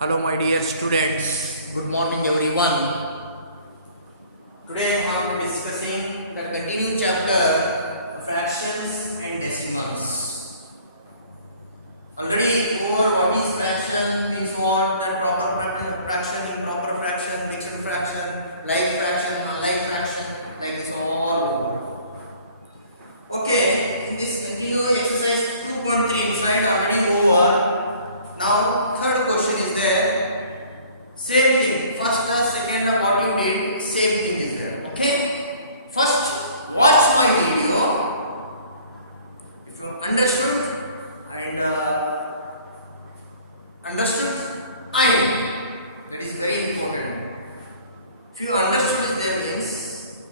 Hello my dear students, good morning everyone. Today I am discussing the continued chapter fractions and decimals. Already over what is fraction, things what the proper fraction, improper fraction, mixed fraction, like fraction, unlike fraction, like it's all over. Okay, in this continued exercise 2.3 inside already over. Now third question is there. Same thing. First, second, what you did, same thing is there. Okay. First, watch my video. If you understood and that is very important. If you understood is there means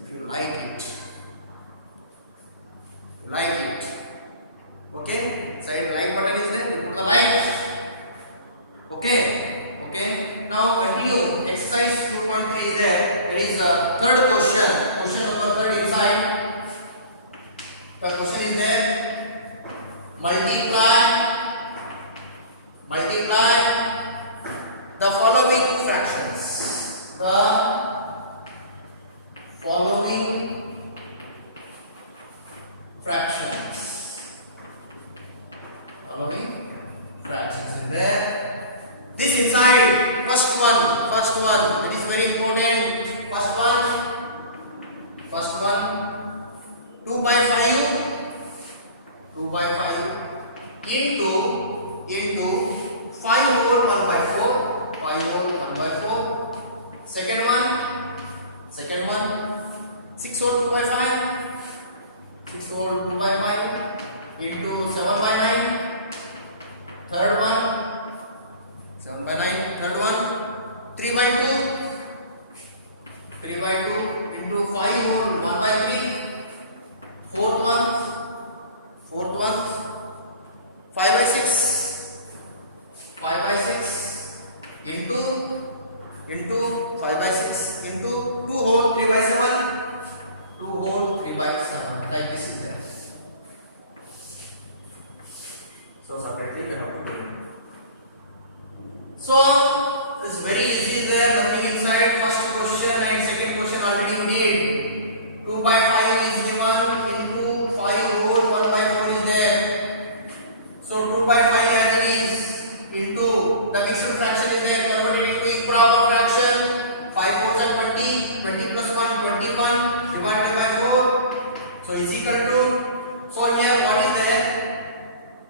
if you like it. Okay. Side like button is there. You put a like. Okay. Now continue. Exercise 2.3 is there. That is the third question. Question number third inside. The question is there. Multiply the following fractions. The following fractions. Is there. This inside, first one, that is very important. First one, 2 by 5 into 5 whole 1 by 4, Second one, 6 whole 2 by 5, into 7 by 9. Third one, 7 by 9. Third one, 3 by 2 into 5 whole 1 by 3. Fourth one, 5 by 6 into 5 by 6 into 2 whole 3 by 7. Like this is there. So separately we have to do it. So it's very easy there, nothing inside. First question and second question already you did. 2 by 5 is given into 5 whole 1 by 4 is there. So 2 by 5 as it is into the mixed fraction is there, converted into improper fraction. 5 4s are 20 plus 1 21 divided by 4. So is equal to, so here what is there?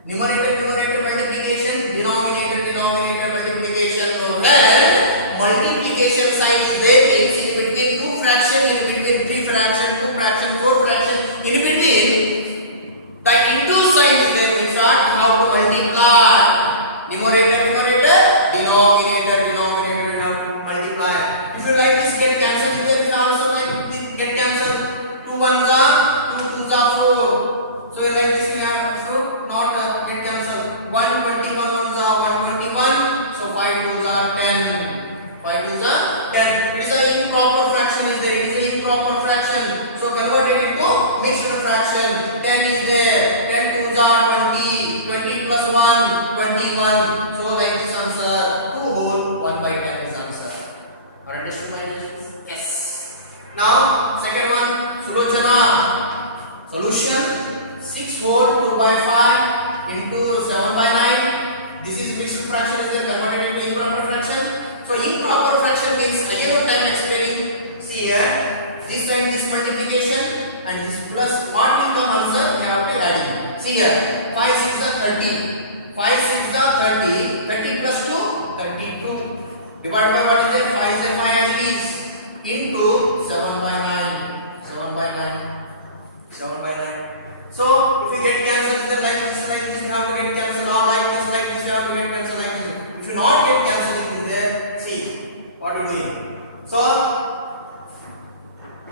Numerator multiplication, denominator multiplication. Multiplication sign is there, it's in between two fraction, in between three fraction, two fraction, four fraction, in between the into sign is there, means how to multiply. Numerator, denominator multiply. If you like this get cancelled, you can also like this get cancelled. 2 1s are 2 2s are 4. So you like this we have so not get cancelled. 121 1s are 121. So 5 2s are 10. 5 2s are 10. It is an improper fraction is there. It is an improper fraction. So convert it into mixed fraction. 10 is there. 10 2s are 20. 20 plus 1 21. So like this answer 2 whole 1 by 10 is answer. Are understood my dears? Yes. Now second one, Sulochana. Solution 6 whole 2 by 5 into 7 by 9. This is mixed fraction is there, converted into improper fraction. So improper fraction means again what I am explaining. See here, this and this multiplication and this plus what will the answer we have to add in. See here, 5 6 are 30. 5 6 are 30. 30 plus 2, 32. Divided by what is there? 5 is 5 as it is into 7 by 9. 7 by 9. So if you get cancelled then like this you have to get cancelled, or like this you have to get cancelled like this. If you not get cancelled is there, see what you doing. So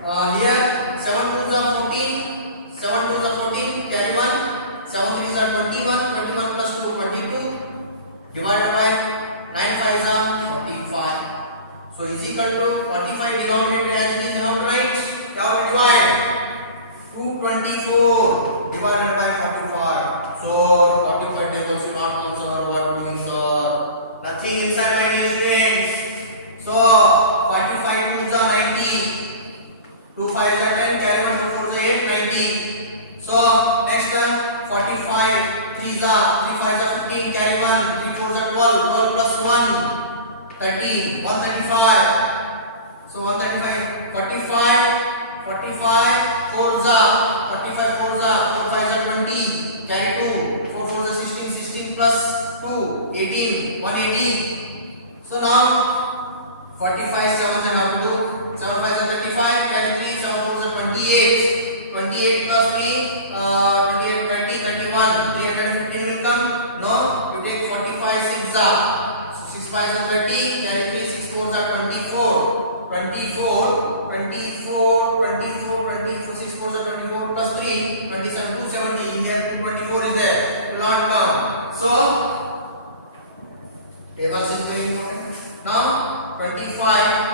here 7 2s are 14, 7 2s are 14, carry 1, 7 3s are 21 plus 2 22, divided by 9 5s are 45. So is equal to 45 denominator as it is, you have to write, you have to divide 224 divided by 45. So 45 tables you not answer, what doing sir? Nothing inside. done, my dear students. So 45 2s are 90. 2 5s are 10. Carry 1 2 4s are 8. 90. So next one 45 3s are 3 5s are 15. Carry 1 3 4s are 12. 12 plus 1 30. 135. So 135 45 45 4s are 45 4s are 4 5s are 20. Carry 2 4 4s are 16. 16 plus 2 18. 180. So now 45 7s are how to do 7 5s are 35. Carry 3 7 4s are 28. 28 plus 3 28 30 31. 315 will come. No, you take 45 6s are, so 6 5s are 30. Carry 3 6 4s are 24. 24 6 4s are 24 plus 3 27 270. Here 224 is there, will not come. So table is very important. Now 24 5s are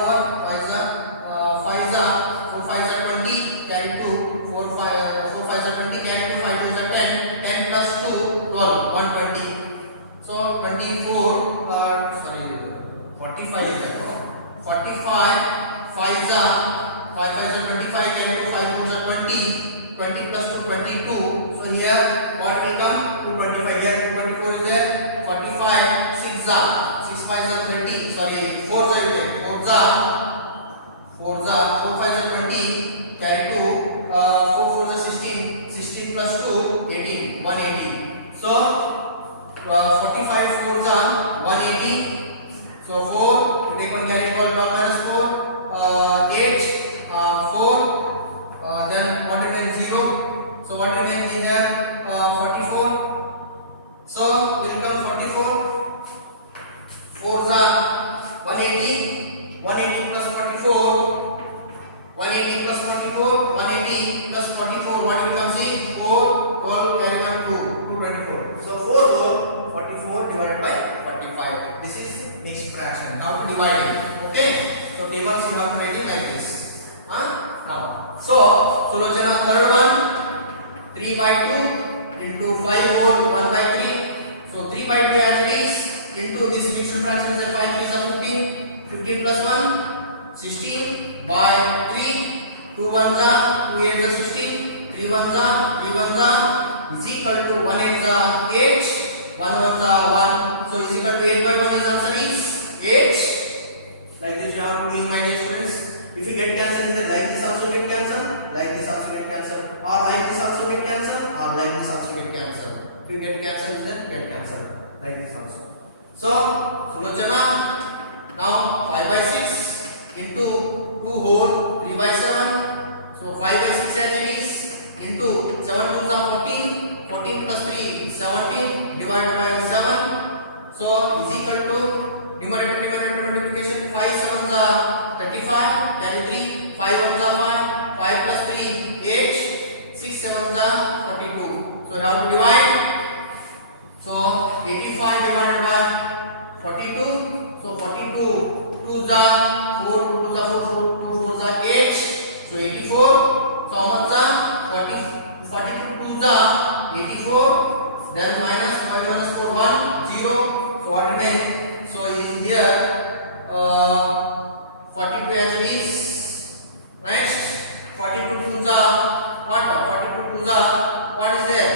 over 5s are 4 5s are 20. Carry 2 4 5s are 20. Carry 2 5 2s are 10. 10 plus 2 12 120. So 24 45 is that, no? 45 5s are 5 5s are 25. Carry 2 5 4s are 20. 20 plus 2 22. So here what will come? 225. Here 224 is there. 45 6s are 6 5s are 30. Sorry 4s are 4 5s are 20. Carry 2 4 4s are 16. 16 plus 2 18. 180. So 45 4s are 180. So 4 take one, carry 12 minus 4 8 4 then what remains 0. So what remains in here 44. So will come 44 4s are 180. 180 plus 44 180 plus 44 180 plus 44 what will come? See 4 12 carry 1 2 224. So 4 whole 44 divided by 45. This is next fraction. Now to divide it. Okay, so tables you have to write it like this. Now so Sulochana third one 3 by 2 into 5 whole 1 by 3. So 3 by 2 as it is into this mixed fraction is 5 3s are 15. 15 plus 1 16 by 3. 2 1s are 2 8s are 16. 3 1s are 3 1s are is equal to 1 8s are 8. 1 1s are 1. So is equal to 8 by 1 is answer is 8. Like this you have to do, my dear students. If you get cancel, then like this also get cancel, like this also get cancel, or like this also get cancel, or like this also get cancel. If you get cancel, then get cancel, like this also. So Sulochana now 5 by 6 into 2 whole 3 by 7. So 5 by 6 as it is into 7 2s are 14. 14 plus 3 17 divided by 7. So is equal to numerator multiplication 5 7s are 35. Carry 3 5 1s are 5. 5 plus 3 8. 6 7s are 42. So you have to divide. So 85 divided by 42. So 42 2s are 4 2s are 4 2 4s are 8. So 84. So how much are 42 2s are 84. Then minus 5 minus 4 1 0. So what remains? So in here 42 as it is. Next 42 2s are what? 42 2s are what is there?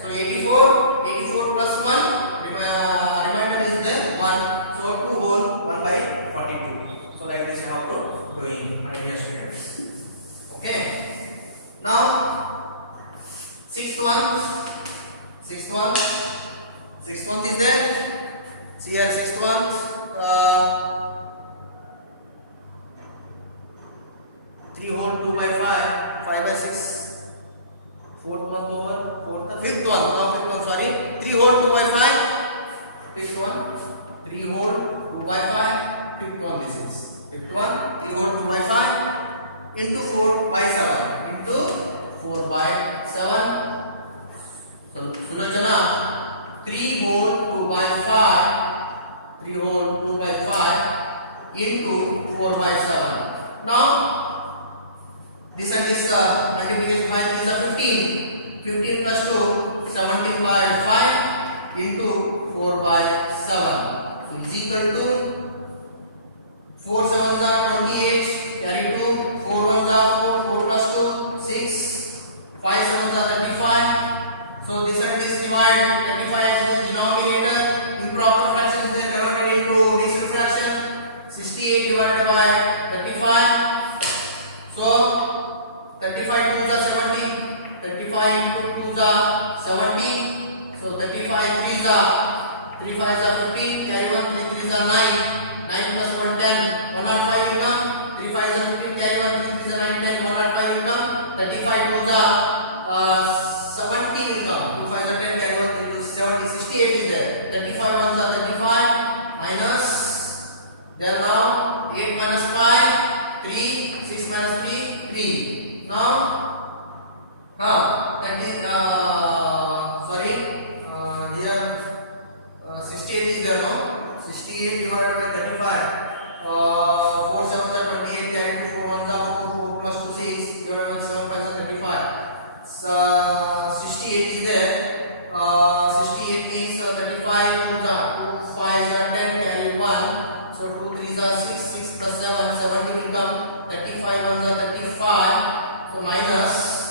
So 84 plus 1 remainder is there 1. So 2 whole 1 by 42. So like this you have to do it, my dear students. Okay. Now sixth one is there. See here sixth one. 3 whole 2 by 5 5 by 6. Fourth one over fifth one. Now fifth one, sorry. 3 whole 2 by 5. Fifth one 3 whole 2 by 5. Fifth one this is. Fifth one 3 whole 2 by 5 into 4 by 7 into 4 by 7. So Sulochana 3 whole 2 by 5 3s are 3 5s are 15, carry 1, 3 3s are 9, 9 plus 1 10, 105 will come, 3 5s are 15, carry 1, 3 3s are 9 10, 105 will come, 35 2s are 70 will come, 2 5s are 10, carry 1, 3 2 70, 68 is there, 35 1s are 35, minus, then now 8 minus 5, 3, 6 minus 3, 3, now, that is, sorry, here 68 is there, no? 68 divided by 35. 4 7s are 28, carry 2, 4 1s are 4, 4 plus 2 6, divided by 7 5s are 35. 68 is there. 68 means 35 2s are 2 5s are 10, carry 1. So 2 3s are 6, 6 plus 7, 70 will come. 35 1s are 35. So minus.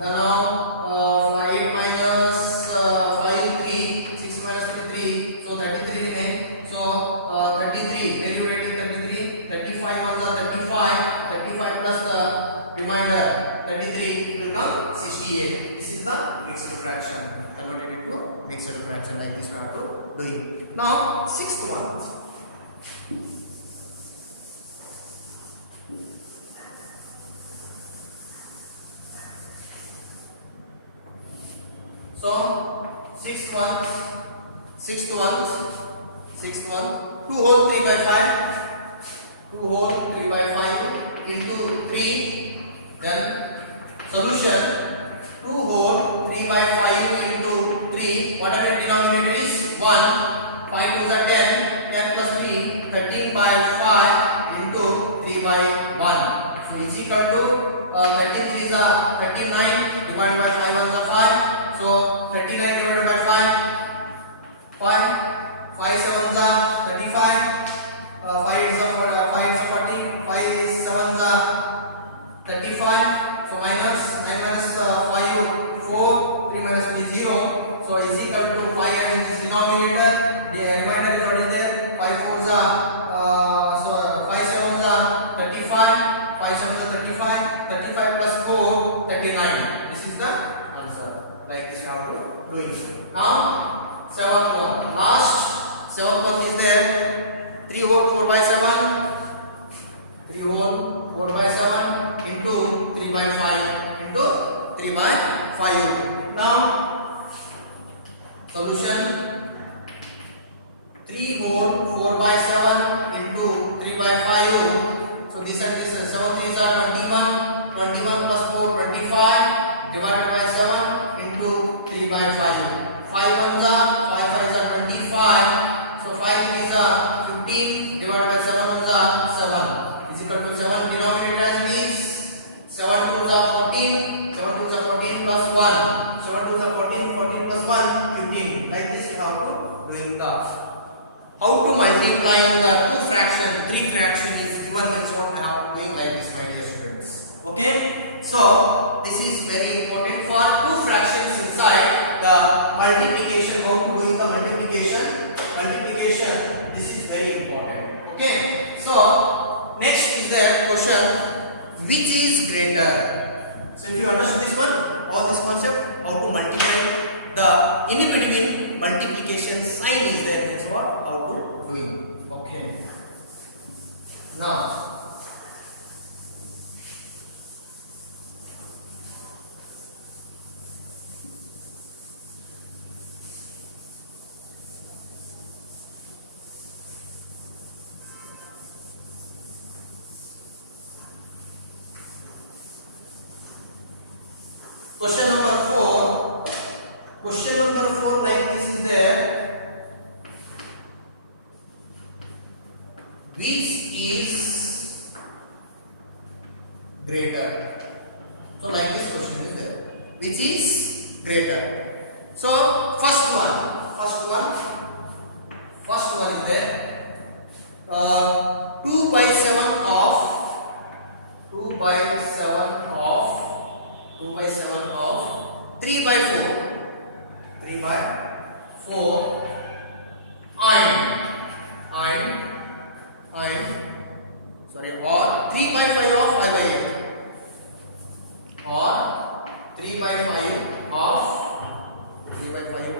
Now 8 minus 5 3, 6 minus 3 3. So 33 remain. So 33 derivative 33. 35 1s are 35. 35 plus the remainder 33 will come 68. This is the mixed fraction. Converted into mixed fraction like this we are doing. Now sixth one. So sixth one, 2 whole 3 by 5, 2 whole 3 by 5 into 3, then solution 2 whole 3 by 5 into 3, whatever denominator is 1, 5 2s are 10, 10 plus 3, 13 by 5 into 3 by 1. So is equal to 13 3s are 39 divided by 5 1s are 5. So 39 divided by 5, 5 7s are 35, 5 is 40, 5 is 7s are 35. So minus 9 minus 5 4, 3 minus 3 0. So is equal to 5 as is denominator. The remainder is what is there. 5 4s are 5 7s are 35, 5 7s are 35, 35 plus 4 39. This is the answer. Like this we have to do it. Now seventh one. Last seventh one is there. 3 whole 4 by 7. 3 whole 4 by 7 into 3 by 5 into 3 by 5. Now solution 3 whole 4 by 7 into 3 by 5. So this and this 7 3s are 21. 21 plus 4 25 divided by 7 into 3 by 5. 5 1s are 5 5s are 25. So 5 3s are 15 divided by 7 1s are 7 is equal to 7 denominator as it is. 7 2s are 14. 7 2s are 14 plus 1. 7 2s are 14. 14 plus 1 15. Like this we have to doing the how to multiply the two fraction, three fraction is given means what we have to doing like this, my dear students. Okay, so this is very important for two fractions inside the multiplication. How to doing the multiplication? This is very important. Okay, so next is the question, which is greater? So if you understand this one, all this concept, how to multiply the in between multiplication sign is there. That's what how to doing. Okay. Now question number 4 like this is there. Which is greater? So like this question is there. Which is greater? So first one is there. 2 by 7 of 3 by 4 and sorry, or 3 by 5 of 5 by 8 or 3 by 5 of 3 by 5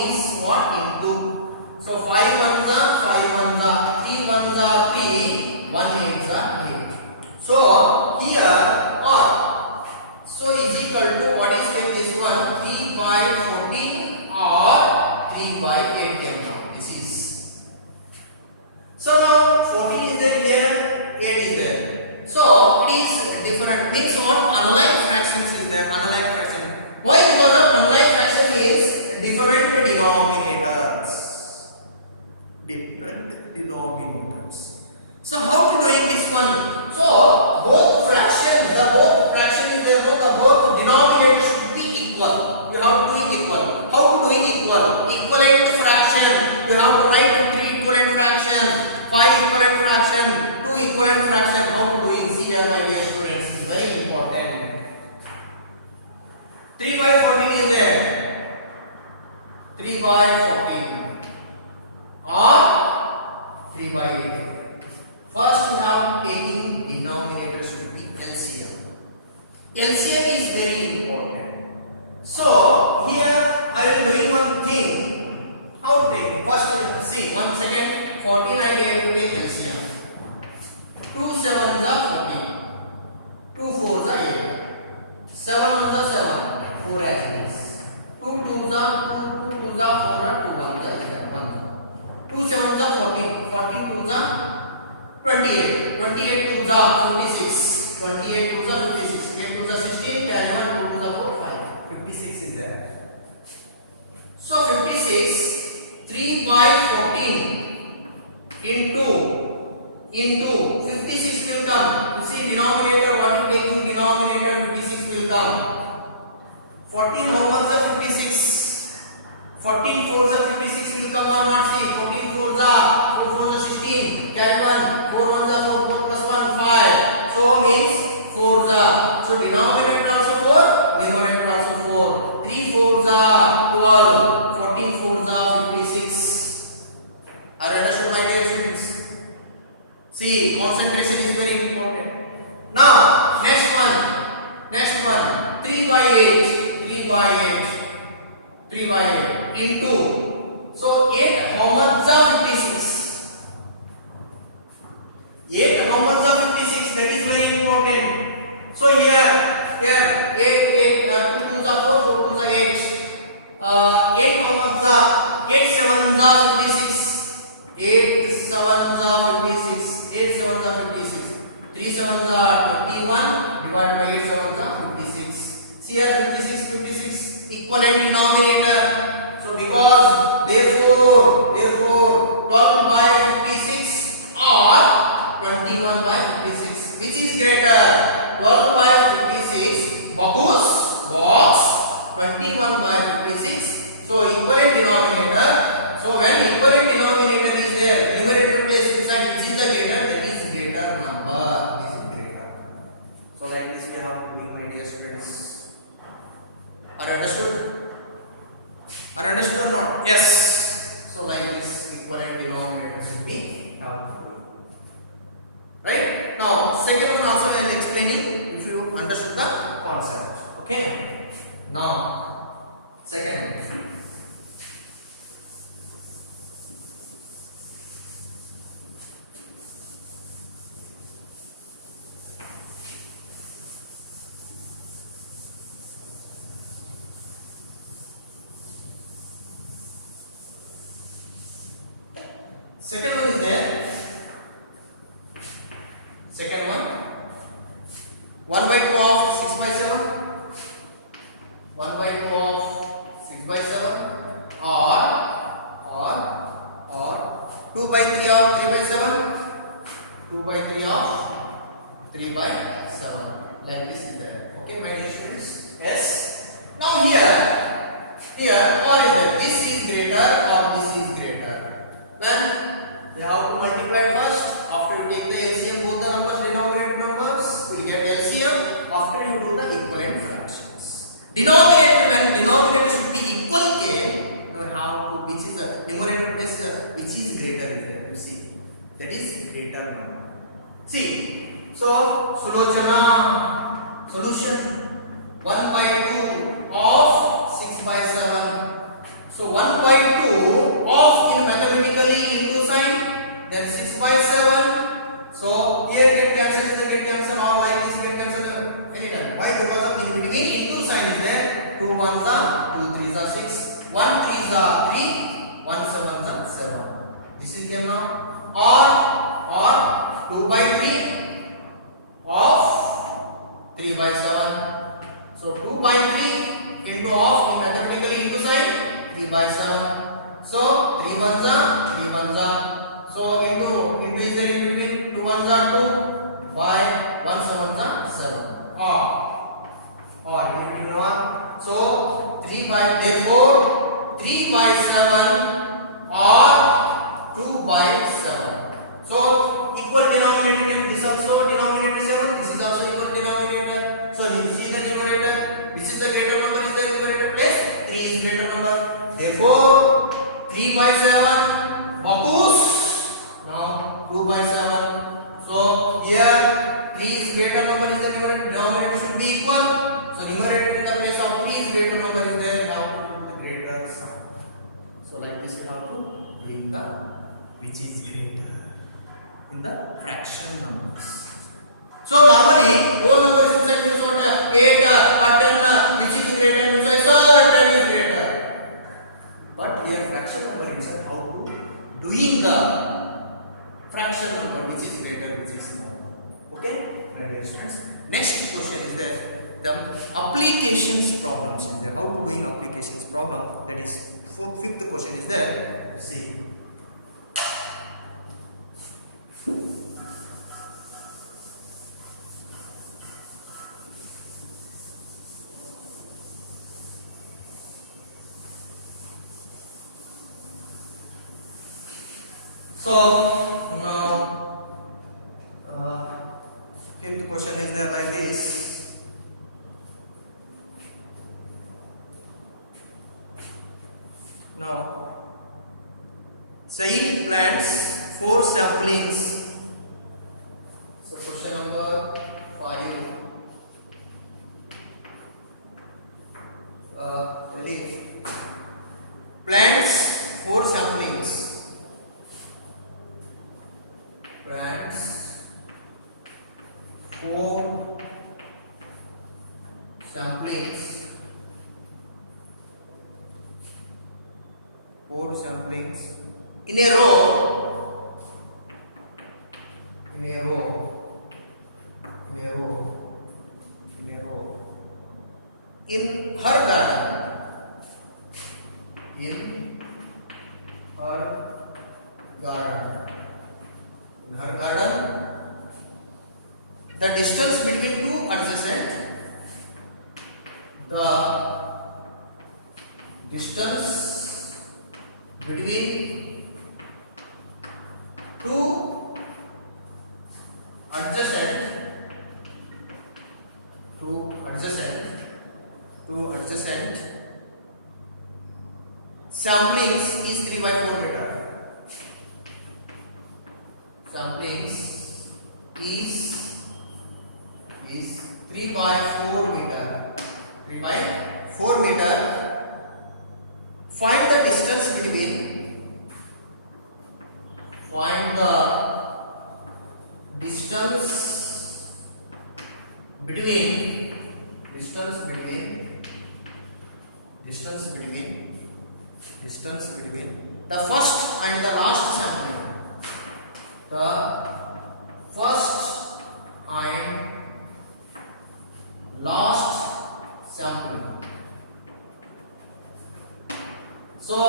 means what? Into. So 5 ones are 5 ones are 3 ones are 3, 1 eights are 8. So here or so is equal to what is given this one 3 by 14 or 3 by 8 came now. This is. So now 14 is there here, 8 is there. So it is different means or unlike fractions is there, unlike fraction. Why? Because of unlike fraction is different denominators. Different denominators. So how to doing this one? So both fraction is there, both the both denominators should be equal. You have to do equal. How to do equal? Equivalent fraction. You have to write 3 equivalent fraction, 5 equivalent fraction, 2 equivalent fraction. How to do it? See here, my dear students, it's very important. 3 by 14 is there. 3 by 14 or 3 by 18. First we have taking denominator should be LCM. LCM is very important. So here I will do one thing. How to take? First see once again 14 and 8 to take LCM. 2 sevens are 14. 2 fours are 8. 7 ones are 7. 4 actions. 2 twos are 2. 2 twos are 4 are 2 ones are 1. 2 sevens are 14. 14 twos are 28. 28 twos are 56. 28 twos are 56. 8 twos are 16. Carry 1. 2 twos are 4 5. 56 is there. So 56 3 by 14 into 56 will come. You see denominator what you taking denominator 56 will come. 14 how much are 56? 14 fours are 56 will come or not? See 14 fours are 4 fours are 16. Carry 1. 4 ones are 4. 4 plus 1 5. So it's 4s are. So denominator also 4. Numerator also 4. 3 fours are 12. 14 fours are 56. Are you understood, my dear students? See, concentration is very important. Now, next one. 3 by 8. 3 by 8 into. So 8 how much are 56? 8 how much are 56? That is very important. So here 8 2 twos are 4, 4 twos are 8. 8 how much are 8 sevens are 56. 8 sevens are 56. 8 sevens are 56. 3 sevens are 21 divided by 8 sevens are 56. See here 56 equivalent denominator. So because therefore 12 by 56 or 21 by 56, which is greater? 12 by 56 box 21 by 56. So equivalent denominator. So when equivalent denominator is there, numerator place inside which is the greater, that is greater number. This is greater. So like this we have to bring, my dear students. Are you understood? Are you understood or not? Yes. So like this equivalent denominator should be calculated. Right? Now second one also I will explaining if you understood the concept. Okay? Now second. Second one is there. Second one 1 by 2 of 6 by 7. 1 by 2 of 6 by 7 or 2 by 3 of 3 by 7. 2 by 3 of 3 by 7. Like this is there. Okay, my dear students? Yes. Now here what is that? This is greater or this is greater? Then you have to multiply first. After you take the LCM, both the numbers, denominator numbers, you will get LCM. After you do the equivalent fractions. Denominator, when denominator should be equal here, you have to, which is the numerator plus which is greater here. You see, that is greater number. See, so solution 1 by 2 of 6 by 7. So 1 by 3 by 7 or 2 by 7. So equal denominator came. This also denominator 7. This is also equal denominator. So this is the numerator. This is the greater number is the numerator place. 3 is greater number. Therefore 3 by 7 Bacchus. Now 2 by 7. So here 3 is greater number is the numerator. Denominator should be equal. So numerator in the place of 3 is greater number is there. How to do the greater sum. So like this we have to do the which is greater in the fraction numbers. So normally whole numbers inside this one 8 pattern which is greater inside so 10 is greater. But here fraction number itself how to doing the fraction number which is greater which is small. Okay, right students. Next question is there the applications problems is there. How to do applications problem, that is fifth question is there. See. So now fifth question is there like this. Now Saeed plants 4 samplings. So question number 5. Plants 4 samplings. Plants 4 samplings. 4 samplings in a row. In a row. In a row. In a row. In her garden. In her garden. In her garden. The distance between two adjacent. The distance between two adjacent samplings is 3 by 4 meter. Samplings is 3 by 4 meter. 3 by 4 meter. Find the distance between. Find the distance between. Distance between. Distance between. Distance between the first and the last sampling. The first and last sampling. So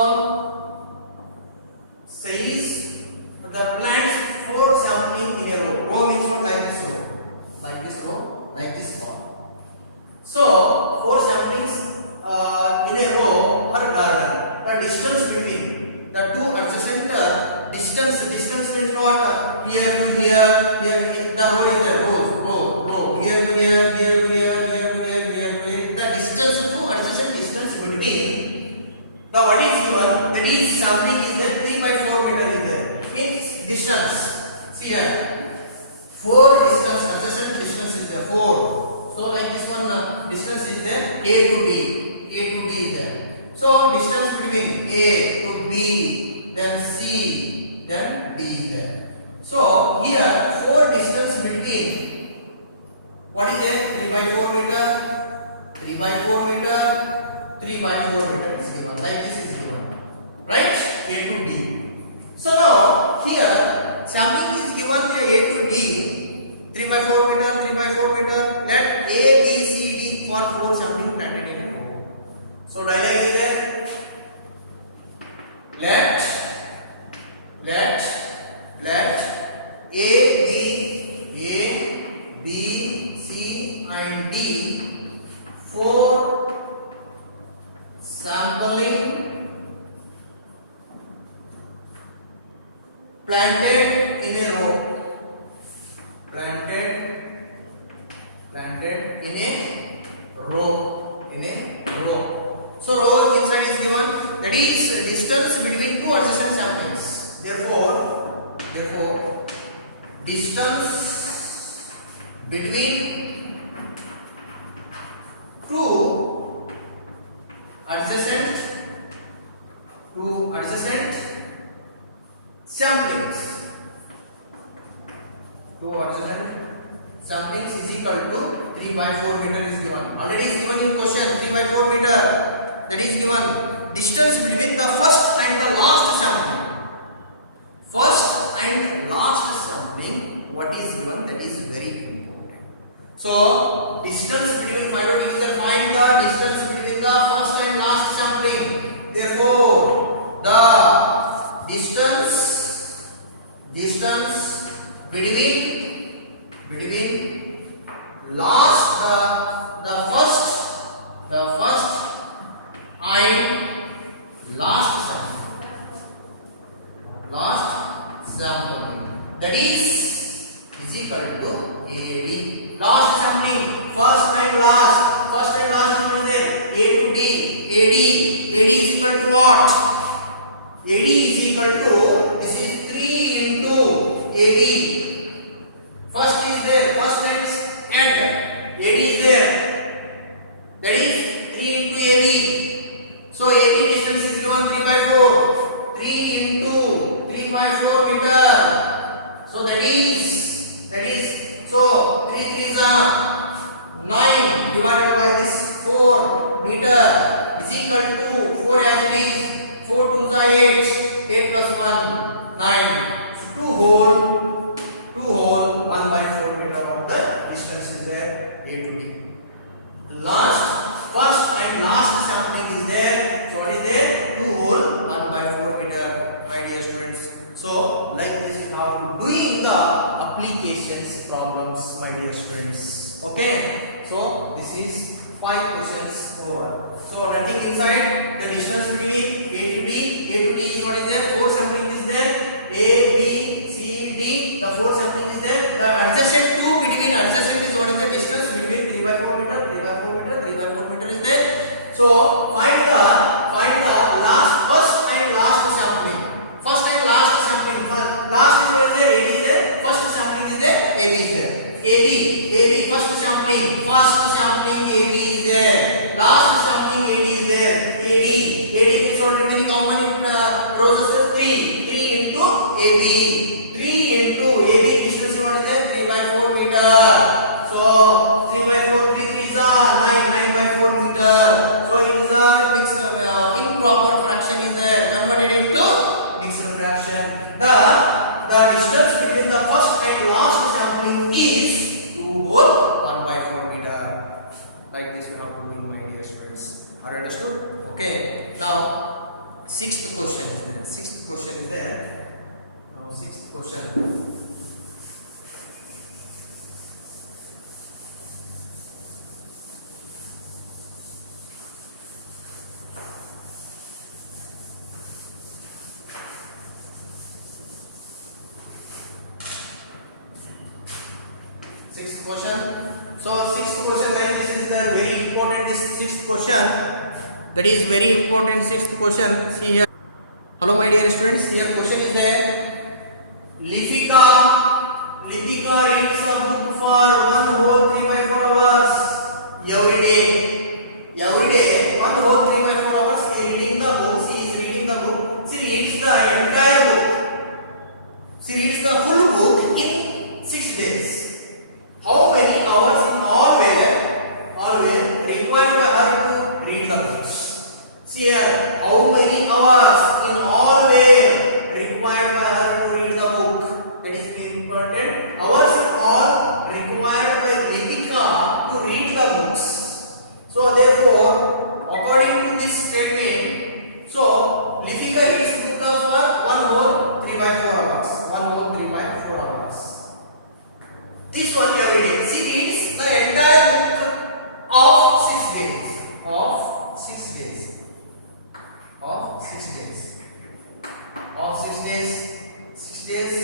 says the plants 4 sampling in a row. Row means like this row. Like this row. Like this row. So 4 samplings in a row or garden. The distance between the two adjacent distance means not here to here, the row is the row, here to here, here to here, here to here, here to here. The distance to adjacent distance between the what is given, that is sampling is there 3 by 4 meter is there. Its distance, see here, 4 distance, adjacent distance is there 4. So like this one distance is there A to B is there. So distance between A to B, then C, then D is there. So here 4 distance between what is it? 3 by 4 meter, 3 by 4 meter, 3 by 4 meter is given. Like this is given, right? A to D. So now here sampling is given the A to D, 3 by 4 meter, 3 by 4 meter. Let A, B, C, D for 4 sampling planted in a row. So diagram is there. Let A, B, C and D 4 sampling planted in a row. Planted in a row. So row inside is given, that is distance between two adjacent samplings. Therefore distance between two adjacent samplings is equal to 3 by 4 meter is given. Already is given in question 3 by 4 meter. That is given distance between the first and the last sampling. First and last sampling, what is given, that is very important. So distance between, find out the distance between the first and last sampling. Therefore the distance between last the first and last sampling, that is equal to AD. Last sampling, first and last is there, A to D. AD is equal to what? AD is equal to, this is 3 into AB. First is there, first and AD is there, that is 3 into AB. So AB distance is given 3 by 4, 3 into 3 by 4 meter. So that is so 3 3s are 9 divided by this 4 meter is equal to 4 as it is, 4 2s are 8 plus 1 9. So 2 whole 1 by 4 meter of the distance is there, A to D. First and last sampling is there. So what is there? 2 whole 1 by 4 meter, my dear students. So like this is how doing the applications problems, my dear students. Okay. So this is 5 questions over. So nothing inside, the distance between A to D. A to D is what is there? 4 sampling is there. A, B, C, D. The 4 sampling is there. The adjacent between adjacent is what is the distance between 3 by 4 meter, 3 by 4 meter, 3 by 4 meter is there. So find the first and last sampling. First and last sampling. Last is there, AD is there. First sampling is there, AB is there. AB first sampling AB is there. Last sampling AD is there. AD is not remaining how many rows? 3 into AB. 3 into AB distance what is there? 3 by 4 meter. So 3 by 4, 3 3s are 9 by 4 meter. So it is a improper fraction is there, converted into mixed fraction. The distance between the first and last sampling is 2 whole 1 by 4 meter. Like this we have to do, my dear students. Are you understood? Okay. Now sixth question is there. Now sixth question. Sixth question. So sixth question, like this is the very important sixth question. That is very important sixth question. See here. Hello my dear students. Here question is there. Lipika reads a book for 1 whole 3 by 4 hours every day. 1 whole 3 by 4 hours she is reading the book. She reads the entire book. She reads the full book in 6 days. How many hours in all were required by her to read the books? See here, how many hours in all were required by her to read the book? That is very important. Hours in all required by Lipika to read the books. So therefore, according to this statement, so Lipika reads book for 1 whole 3 by 4 hours. 1 whole 3 by 4 hours. This one every day. She reads the entire book of 6 days. Of 6 days. 6 days